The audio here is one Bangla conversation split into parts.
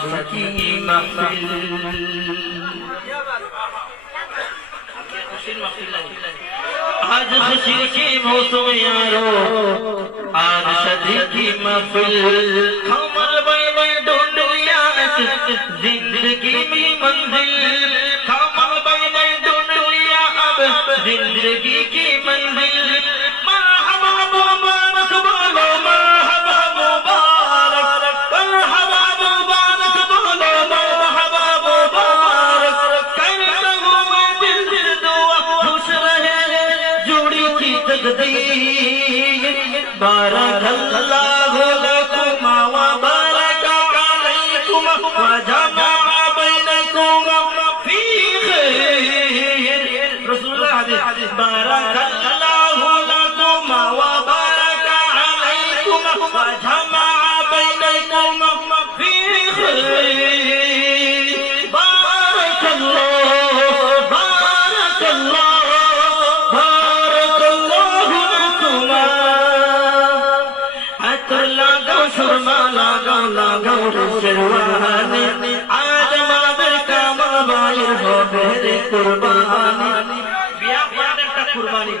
की महफिल आज खुशी की मौसम यारो आज शादी की महफिल। हमर बय बय ढूंढ लिया النبي بارك الله لكما وبارك عليكما وجمع بينكما في خير رسول الله بارك الله সুরমা লাগাও লাগাও শেরওয়ানি হবে রে কুরবানি। বিয়া করার কুরবানি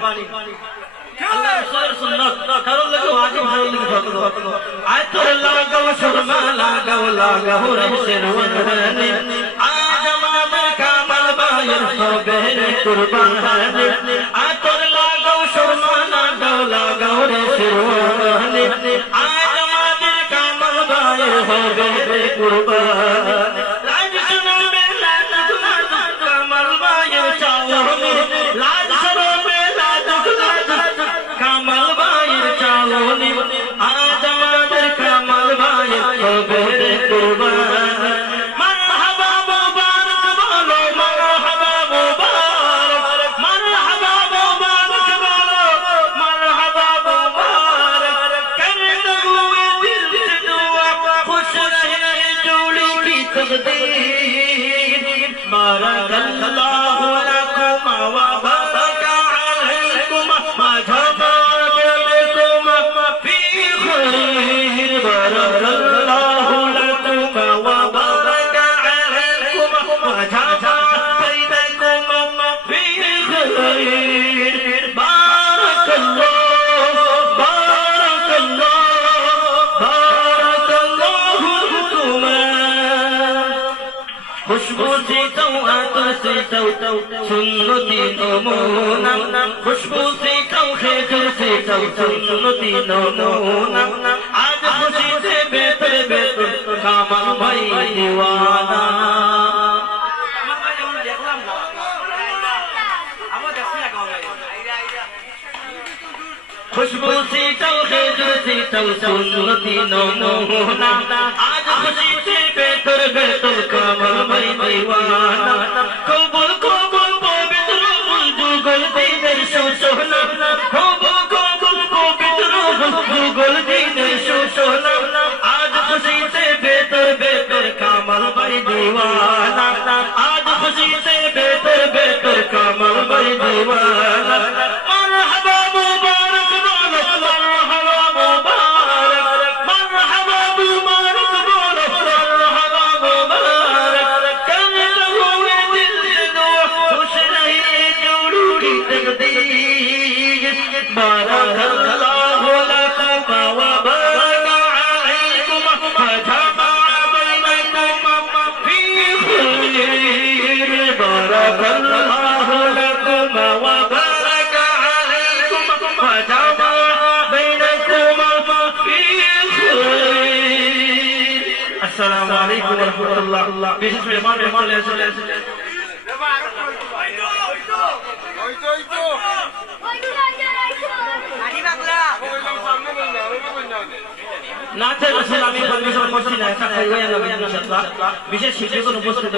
আল্লাহ রাসূলের সুন্নাত কারণ লাগে ওয়াজিব হয়ে গেল ফরজ আজ তোর লাগাও সুরমা লাগাও লাগাও রে শেরওয়ানি আজ আমাদের কামাবাই হবে রে কুরবানি আজ তোর করবা تقدیر مارا اللہ খুশবু তো খেজুর সে তো সুন্দর দিন আজ খুশি আজ খুশি সে خوشی بہتر بہتر کام بھائی دیوانہ مرحبا مبارک دولت مرحبا مبارک۔ مرحبا مبارک دولت مرحبا مبارک۔ کمی رہوے دل دو خوش رہی جوڑوڑی تقدیر۔ بارہ گھر রাহমাতুল্লাহ বিশেষ মেহমান মেহমান চলে এসেছে হয়তো হয়তো আমি পরিবেশন করছি না, একটা খাই হয়ে ইনশাআল্লাহ। বিশেষ শিক্ষক উপস্থিত